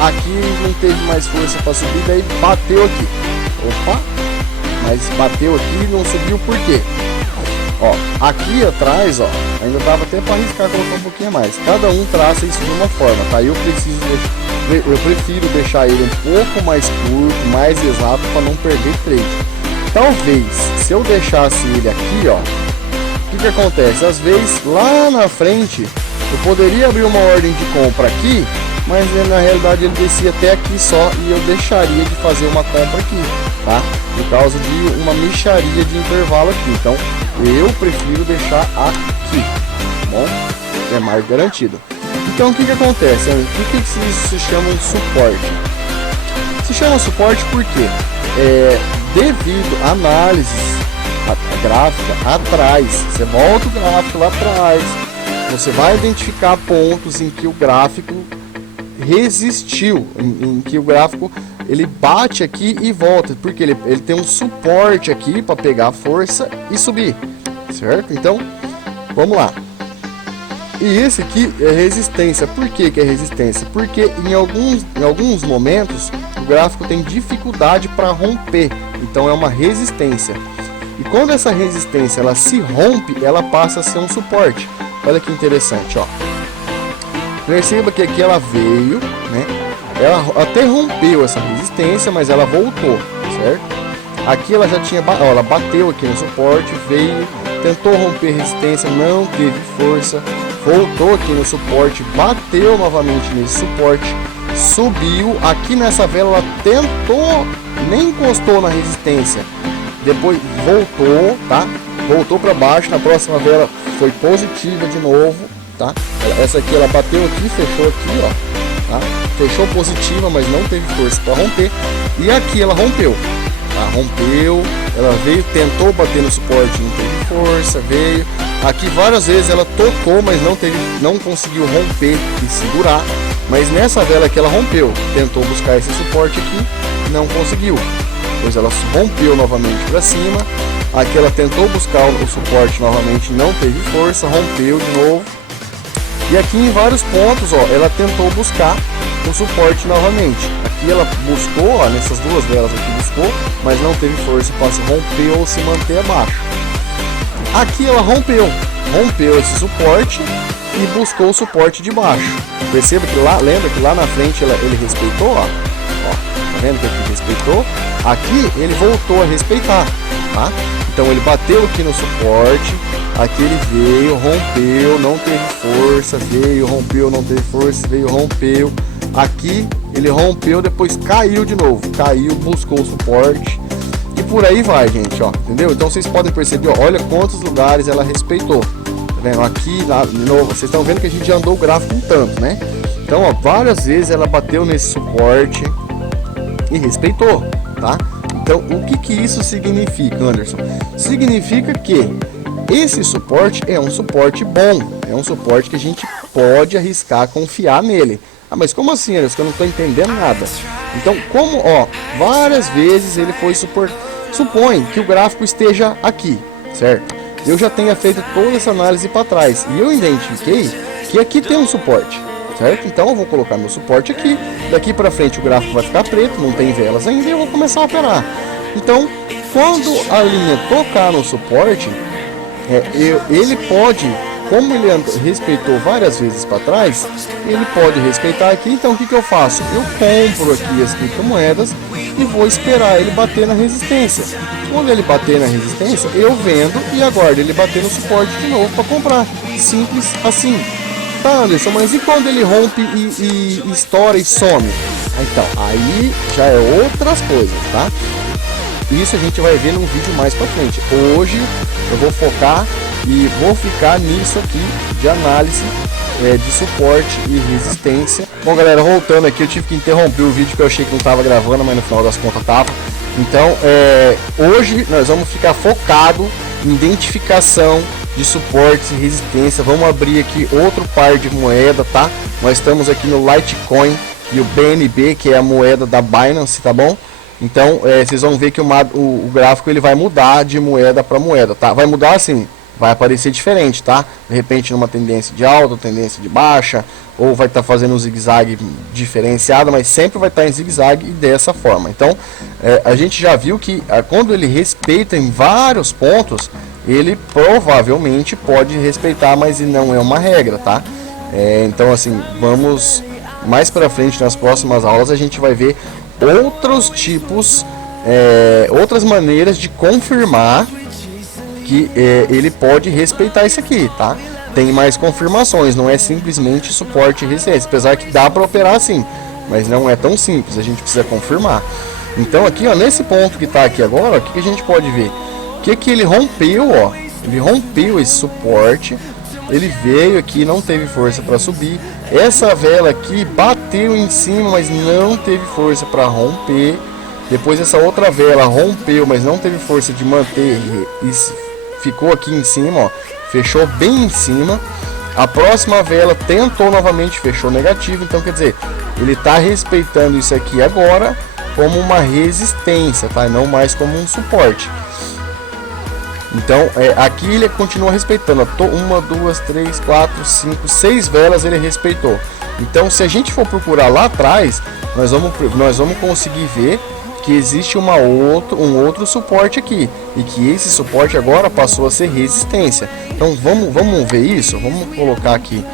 aqui não teve mais força para subir, daí bateu aqui. Opa, mas bateu aqui e não subiu por quê? Ó, aqui atrás, ó, ainda dava até para arriscar colocar um pouquinho mais. Cada um traça isso de uma forma, tá? Eu prefiro deixar ele um pouco mais curto, mais exato, para não perder trade. Talvez, se eu deixasse ele aqui, ó, o que acontece? Às vezes, lá na frente, eu poderia abrir uma ordem de compra aqui, mas na realidade ele descia até aqui só e eu deixaria de fazer uma compra aqui, tá? Por causa de uma mixaria de intervalo aqui. Então, eu prefiro deixar aqui, tá bom? É mais garantido. Então, o que acontece? Por que isso se chama um suporte? Se chama suporte porque, devido a análises a gráfica atrás, você volta o gráfico lá atrás, você vai identificar pontos em que o gráfico resistiu, em que o gráfico ele bate aqui e volta, porque ele tem um suporte aqui para pegar força e subir, certo? Então, vamos lá. E esse aqui é resistência. Por que é resistência? Porque em alguns momentos o gráfico tem dificuldade para romper, então é uma resistência. E quando essa resistência ela se rompe, ela passa a ser um suporte. Olha que interessante, ó. Perceba que aqui ela veio, né? Ela até rompeu essa resistência, mas ela voltou, certo? Aqui ela já tinha, ó, ela bateu aqui no suporte, veio, tentou romper a resistência, não teve força, voltou aqui no suporte, bateu novamente nesse suporte, subiu. Aqui nessa vela ela tentou, nem encostou na resistência. Depois voltou, tá? Voltou para baixo. Na próxima vela foi positiva de novo, tá? Essa aqui ela bateu aqui, fechou aqui, ó, tá? Fechou positiva, mas não teve força para romper. E aqui ela rompeu, tá? Rompeu, ela veio, tentou bater no suporte, não teve força, veio. Aqui várias vezes ela tocou, mas não conseguiu romper e segurar. Mas nessa vela que ela rompeu, tentou buscar esse suporte aqui, não conseguiu. Depois ela rompeu novamente para cima. Aqui ela tentou buscar o suporte novamente, não teve força, rompeu de novo. E aqui em vários pontos, ó, ela tentou buscar o suporte novamente. Aqui ela buscou, ó, nessas duas velas aqui buscou, mas não teve força para se romper ou se manter abaixo. Aqui ela rompeu esse suporte e buscou o suporte de baixo. Perceba que lá, lembra que lá na frente ele respeitou, ó. Tá vendo que aqui respeitou? Aqui ele voltou a respeitar, tá? Então ele bateu aqui no suporte, aqui ele veio, rompeu, não teve força, veio, rompeu, não teve força, veio, rompeu. Aqui ele rompeu, depois caiu de novo, caiu, buscou o suporte e por aí vai, gente, ó, entendeu? Então vocês podem perceber, ó, olha quantos lugares ela respeitou, tá vendo? Aqui, lá, de novo, vocês estão vendo que a gente já andou o gráfico um tanto, né? Então, ó, várias vezes ela bateu nesse suporte e respeitou, tá? Então, o que isso significa, Anderson? Significa que esse suporte é um suporte bom, é um suporte que a gente pode arriscar confiar nele. Ah, mas como assim, Anderson? Que eu não estou entendendo nada. Então, como, ó, várias vezes ele foi supõe que o gráfico esteja aqui, certo? Eu já tenha feito toda essa análise para trás e eu identifiquei que aqui tem um suporte, certo? Então eu vou colocar meu suporte aqui, daqui para frente o gráfico vai ficar preto, não tem velas ainda e eu vou começar a operar. Então, quando a linha tocar no suporte, ele pode, como ele respeitou várias vezes para trás, ele pode respeitar aqui. Então o que eu faço? Eu compro aqui as criptomoedas e vou esperar ele bater na resistência. Quando ele bater na resistência, eu vendo e aguardo ele bater no suporte de novo para comprar. Simples assim. Tá, Anderson, mas e quando ele rompe e estoura e some? Então, aí já é outras coisas, tá? Isso a gente vai ver num vídeo mais pra frente. Hoje eu vou focar e vou ficar nisso aqui de análise de suporte e resistência. Bom galera, voltando aqui, eu tive que interromper o vídeo porque eu achei que não estava gravando, mas no final das contas tava. Então hoje nós vamos ficar focado em identificação de suportes e resistência. Vamos abrir aqui outro par de moeda, tá? Nós estamos aqui no Litecoin e o BNB, que é a moeda da Binance, tá bom? Então vocês vão ver que o gráfico ele vai mudar de moeda para moeda, tá? Vai mudar assim, vai aparecer diferente, tá? De repente numa tendência de alta, tendência de baixa, ou vai estar fazendo um zigue-zague diferenciado, mas sempre vai estar em zigue-zague e dessa forma. Então a gente já viu que quando ele respeita em vários pontos, ele provavelmente pode respeitar, mas não é uma regra, tá? Então assim, vamos mais para frente nas próximas aulas a gente vai ver outros tipos, outras maneiras de confirmar que ele pode respeitar isso aqui, tá? Tem mais confirmações, não é simplesmente suporte e resistência, apesar que dá para operar assim, mas não é tão simples, a gente precisa confirmar. Então aqui, ó, nesse ponto que tá aqui agora, o que a gente pode ver? Que ele rompeu, ó, ele rompeu esse suporte, ele veio aqui, não teve força para subir. Essa vela aqui bateu em cima, mas não teve força para romper. Depois essa outra vela rompeu, mas não teve força de manter e ficou aqui em cima, ó, fechou bem em cima. A próxima vela tentou novamente, fechou negativo. Então quer dizer, ele está respeitando isso aqui agora como uma resistência, tá? Não mais como um suporte. Então aqui ele continua respeitando, ó, 1, 2, 3, 4, 5, 6 velas ele respeitou. Então se a gente for procurar lá atrás, nós vamos conseguir ver que existe um outro suporte aqui, e que esse suporte agora passou a ser resistência. Então vamos ver isso. Vamos colocar aqui,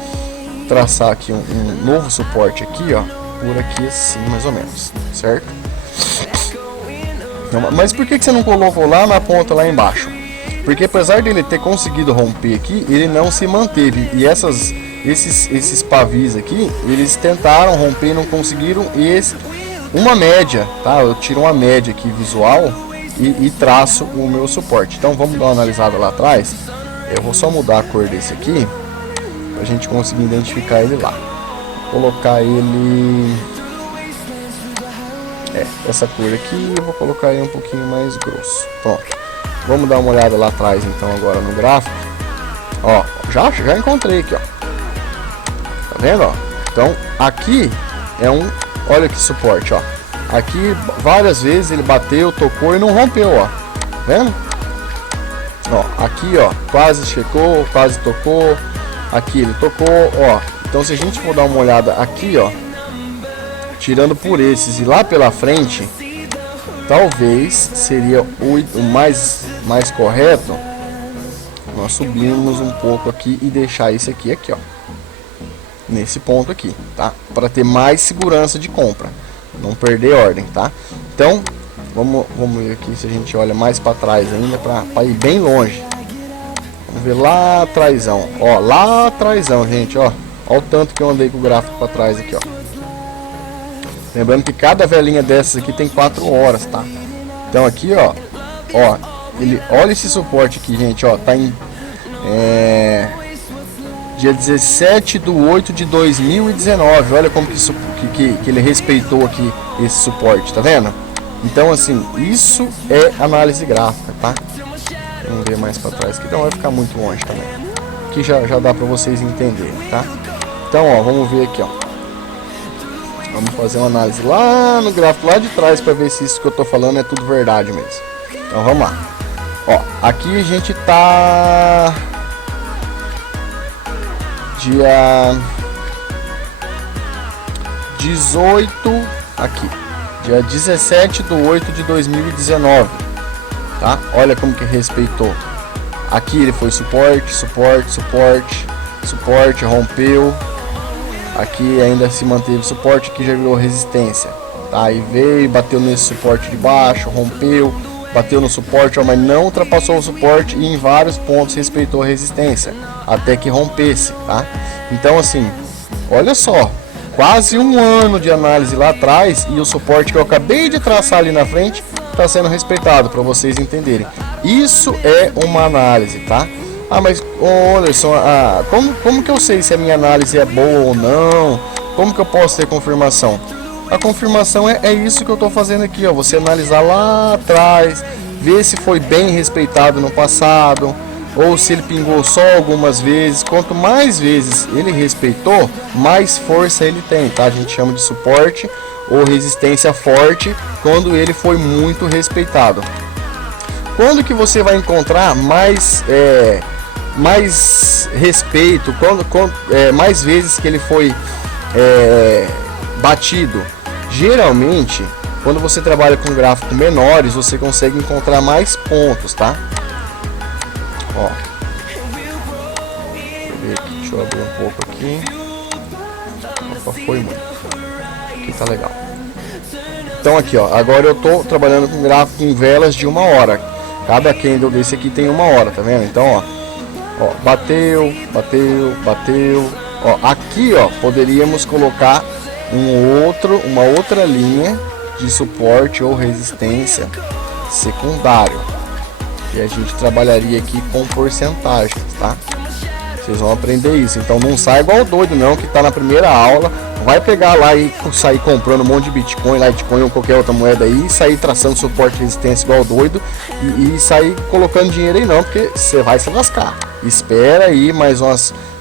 traçar aqui um novo suporte aqui, ó, por aqui assim mais ou menos, certo? Então, mas por que você não colocou lá na ponta lá embaixo? Porque apesar dele ter conseguido romper aqui, ele não se manteve. E esses pavis aqui, eles tentaram romper e não conseguiram. Uma média, tá? Eu tiro uma média aqui visual e traço o meu suporte. Então vamos dar uma analisada lá atrás. Eu vou só mudar a cor desse aqui pra gente conseguir identificar ele lá. Vou colocar ele essa cor aqui, eu vou colocar ele um pouquinho mais grosso. Pronto. Vamos dar uma olhada lá atrás então agora no gráfico. Ó, já encontrei aqui, ó. Tá vendo, ó? Então aqui olha que suporte, ó. Aqui várias vezes ele bateu, tocou e não rompeu, ó. Tá vendo? Ó, aqui, ó, quase checou, quase tocou. Aqui ele tocou, ó. Então se a gente for dar uma olhada aqui, ó, tirando por esses e lá pela frente, talvez seria o mais correto nós subirmos um pouco aqui e deixar esse aqui, ó, nesse ponto aqui, tá? Para ter mais segurança de compra, não perder ordem, tá? Então vamos ver aqui se a gente olha mais para trás ainda, para ir bem longe. Vamos ver lá atrásão, ó, lá atrásão, gente, ó o tanto que eu andei com o gráfico para trás aqui, ó. Lembrando que cada velinha dessas aqui tem 4 horas, tá? Então aqui, ó, olha esse suporte aqui, gente, ó, tá em dia 17/8/2019. Olha como que ele respeitou aqui esse suporte, tá vendo? Então assim, isso é análise gráfica, tá? Vamos ver mais para trás aqui, não vai ficar muito longe também. Aqui já dá para vocês entenderem, tá? Então, ó, vamos ver aqui, ó. Vamos fazer uma análise lá no gráfico lá de trás para ver se isso que eu tô falando é tudo verdade mesmo. Então vamos lá. Ó, aqui a gente tá dia 18 aqui, dia 17/8/2019, tá? Olha como que respeitou. Aqui ele foi suporte, rompeu. Aqui ainda se manteve suporte, aqui já virou resistência, tá? Aí veio, bateu nesse suporte de baixo, rompeu, bateu no suporte, ó, mas não ultrapassou o suporte e em vários pontos respeitou a resistência, até que rompesse, tá? Então assim, olha só, quase um ano de análise lá atrás e o suporte que eu acabei de traçar ali na frente está sendo respeitado, para vocês entenderem. Isso é uma análise, tá? Ah, mas Ô Anderson, como que eu sei se a minha análise é boa ou não? Como que eu posso ter confirmação? A confirmação é isso que eu estou fazendo aqui, ó. Você analisar lá atrás, ver se foi bem respeitado no passado, ou se ele pingou só algumas vezes. Quanto mais vezes ele respeitou, mais força ele tem, tá? A gente chama de suporte ou resistência forte quando ele foi muito respeitado. Quando que você vai encontrar mais respeito, mais vezes que ele foi batido? Geralmente, quando você trabalha com gráficos menores, você consegue encontrar mais pontos, tá? Ó, deixa eu abrir um pouco aqui. Opa, foi muito. Aqui tá legal. Então aqui, ó, agora eu tô trabalhando com gráfico em velas de 1 hora. Cada candle desse aqui tem 1 hora, tá vendo? Então, ó, bateu. Ó, aqui, ó, poderíamos colocar uma outra linha de suporte ou resistência secundário. E a gente trabalharia aqui com porcentagens, tá? Vocês vão aprender isso. Então não sai igual doido não, que tá na primeira aula. Vai pegar lá e sair comprando um monte de Bitcoin, Litecoin ou qualquer outra moeda aí, sair traçando suporte e resistência igual doido e sair colocando dinheiro aí não, porque você vai se lascar. Espera aí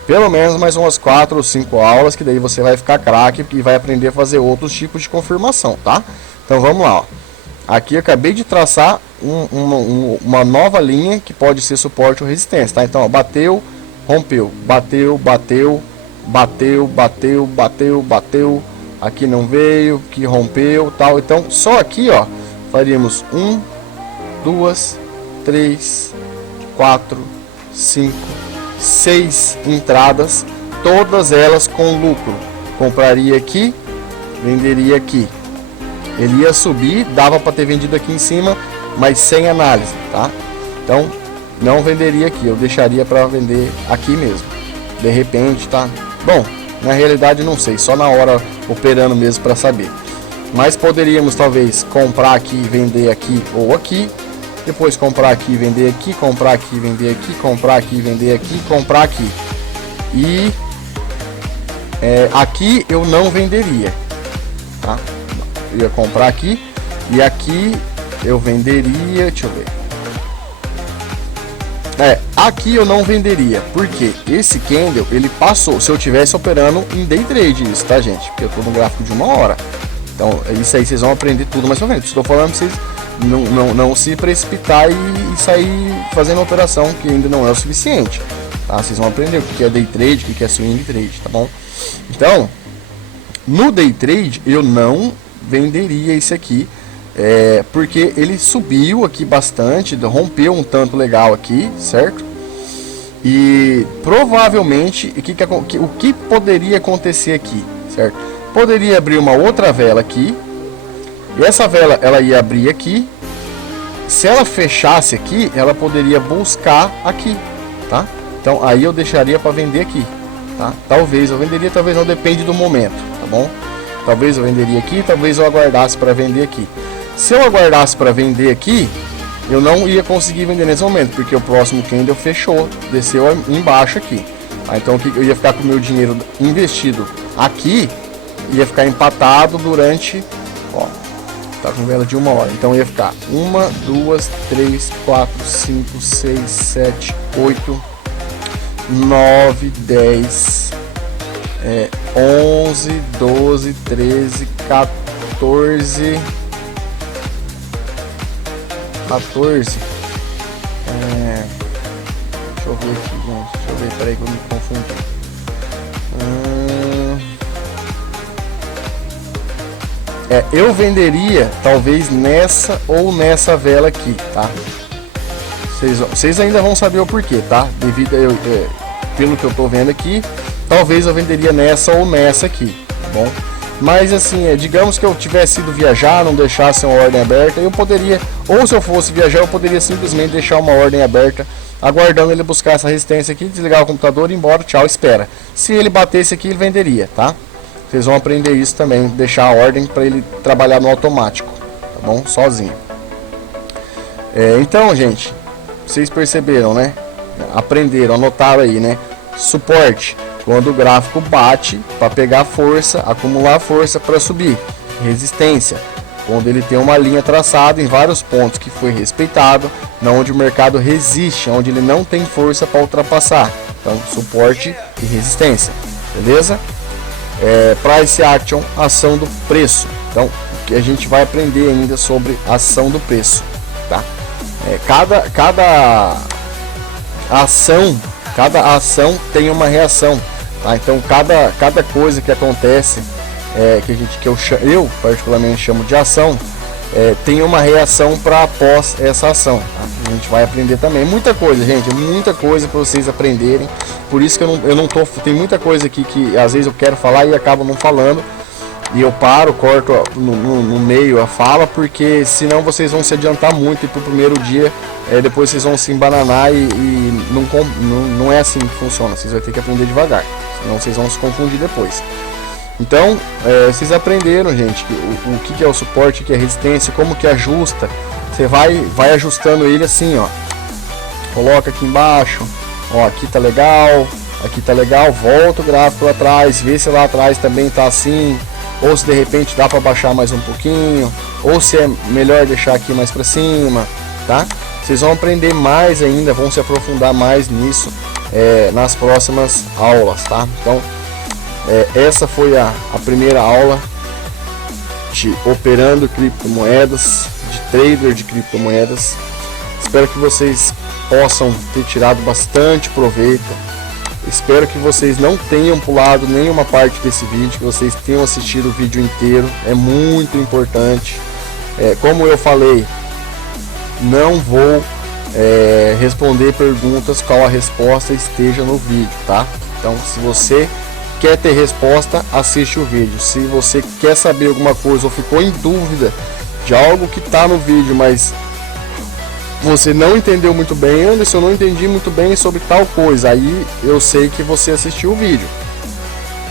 pelo menos mais umas 4 ou 5 aulas, que daí você vai ficar craque e vai aprender a fazer outros tipos de confirmação, tá? Então vamos lá, ó. Aqui eu acabei de traçar uma nova linha que pode ser suporte ou resistência, tá? Então, ó, bateu, rompeu, bateu, aqui não veio, que rompeu, tal. Então, só aqui, ó, faríamos 1, 2, 3, 4, 5, 6 entradas, todas elas com lucro. Compraria aqui, venderia aqui. Ele ia subir, dava para ter vendido aqui em cima, mas sem análise, tá? Então, não venderia aqui, eu deixaria para vender aqui mesmo. De repente, tá? Bom, na realidade não sei, só na hora operando mesmo para saber. Mas poderíamos talvez comprar aqui, vender aqui ou aqui. Depois comprar aqui, vender aqui, comprar aqui, vender aqui, comprar aqui, vender aqui, comprar aqui. E aqui eu não venderia, tá? Eu ia comprar aqui e aqui eu venderia, deixa eu ver. Aqui eu não venderia, porque esse candle ele passou. Se eu tivesse operando em day trade, isso, tá, gente? Porque eu tô no gráfico de 1 hora. Então, isso aí vocês vão aprender tudo mais pra frente. Estou falando pra vocês não se precipitar e sair fazendo operação que ainda não é o suficiente, tá? Vocês vão aprender o que é day trade, o que é swing trade, tá bom? Então, no day trade eu não venderia esse aqui, porque ele subiu aqui bastante, rompeu um tanto legal aqui, certo? E provavelmente o que poderia acontecer aqui, certo? Poderia abrir uma outra vela aqui, e essa vela ela ia abrir aqui. Se ela fechasse aqui, ela poderia buscar aqui, tá? Então aí eu deixaria para vender aqui, tá? Talvez eu venderia, talvez não, depende do momento, tá bom? Talvez eu venderia aqui, talvez eu aguardasse para vender aqui. Se eu aguardasse para vender aqui, eu não ia conseguir vender nesse momento, porque o próximo candle fechou, desceu embaixo aqui. Então eu ia ficar com o meu dinheiro investido aqui, ia ficar empatado durante, ó, tá com vela de 1 hora. Então ia ficar 1, 2, 3, 4, 5, 6, 7, 8, 9, 10, 11, 12, 13, 14. 14. Deixa eu ver aqui, gente. Deixa eu ver, peraí que eu me confundi. Eu venderia talvez nessa ou nessa vela aqui, tá? Vocês ainda vão saber o porquê, tá? Devido pelo que eu tô vendo aqui, talvez eu venderia nessa ou nessa aqui, tá bom? Mas assim, digamos que eu tivesse ido viajar, não deixasse uma ordem aberta, eu poderia, ou se eu fosse viajar, eu poderia simplesmente deixar uma ordem aberta, aguardando ele buscar essa resistência aqui, desligar o computador e ir embora, tchau, espera. Se ele batesse aqui, ele venderia, tá? Vocês vão aprender isso também, deixar a ordem para ele trabalhar no automático, tá bom? Sozinho. Então, gente, vocês perceberam, né? aprenderam, anotaram aí, né? Suporte, quando o gráfico bate para pegar força, acumular força para subir. Resistência, quando ele tem uma linha traçada em vários pontos que foi respeitado, onde o mercado resiste, onde ele não tem força para ultrapassar. Então, suporte e resistência, beleza? Price Action, ação do preço. Então, o que a gente vai aprender ainda sobre ação do preço, tá? Cada ação tem uma reação, tá? Então, cada coisa que acontece, que eu particularmente chamo de ação, tem uma reação para após essa ação, tá? A gente vai aprender também muita coisa, gente, muita coisa para vocês aprenderem. Por isso que eu não tô, tem muita coisa aqui que às vezes eu quero falar e acabo não falando, e eu corto no meio a fala, porque senão vocês vão se adiantar muito e pro primeiro dia depois vocês vão se embananar e não é assim que funciona. Vocês vão ter que aprender devagar, senão vocês vão se confundir depois. Então, vocês aprenderam, gente, o que é o suporte, o que é a resistência, como que ajusta. Você vai ajustando ele assim, ó. Coloca aqui embaixo, ó, aqui tá legal, volta o gráfico lá atrás, vê se lá atrás também tá assim, ou se de repente dá para baixar mais um pouquinho, ou se é melhor deixar aqui mais para cima, tá? Vocês vão aprender mais ainda, vão se aprofundar mais nisso nas próximas aulas, tá? Então, essa foi a primeira aula de operando criptomoedas, de trader de criptomoedas. Espero que vocês possam ter tirado bastante proveito. Espero que vocês não tenham pulado nenhuma parte desse vídeo, que vocês tenham assistido o vídeo inteiro. É muito importante. Como eu falei, não vou responder perguntas qual a resposta esteja no vídeo, tá? Então, se você quer ter resposta, assiste o vídeo. Se você quer saber alguma coisa ou ficou em dúvida de algo que está no vídeo, mas você não entendeu muito bem, Anderson, eu não entendi muito bem sobre tal coisa, aí eu sei que você assistiu o vídeo,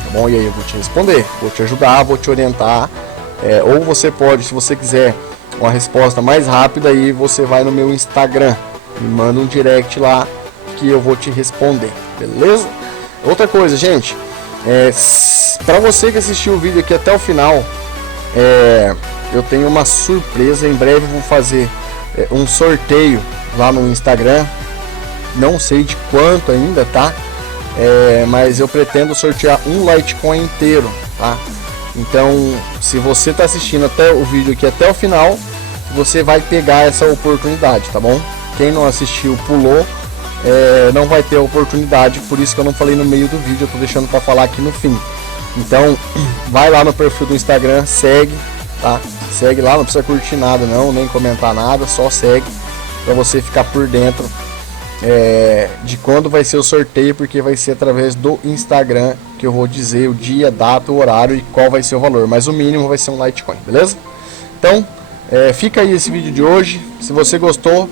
tá bom? E aí eu vou te responder, vou te ajudar, vou te orientar, ou você pode, se você quiser uma resposta mais rápida, aí você vai no meu Instagram, me manda um direct lá que eu vou te responder, beleza? Outra coisa, gente, para você que assistiu o vídeo aqui até o final, eu tenho uma surpresa. Em breve eu vou fazer um sorteio lá no Instagram, não sei de quanto ainda, tá? Mas eu pretendo sortear um Litecoin inteiro, tá? Então, se você está assistindo até o vídeo aqui até o final, você vai pegar essa oportunidade, tá bom? Quem não assistiu, pulou, não vai ter a oportunidade, por isso que eu não falei no meio do vídeo, eu tô deixando para falar aqui no fim. Então, vai lá no perfil do Instagram, segue, tá? Segue lá, não precisa curtir nada não, nem comentar nada, só segue para você ficar por dentro de quando vai ser o sorteio, porque vai ser através do Instagram que eu vou dizer o dia, data, o horário e qual vai ser o valor, mas o mínimo vai ser um Litecoin, beleza? Então, fica aí esse vídeo de hoje. Se você gostou,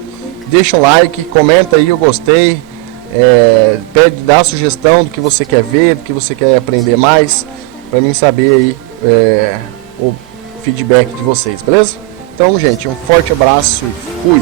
deixa um like, comenta aí, eu gostei, dá sugestão do que você quer ver, do que você quer aprender mais, para mim saber aí o feedback de vocês, beleza? Então, gente, um forte abraço e fui!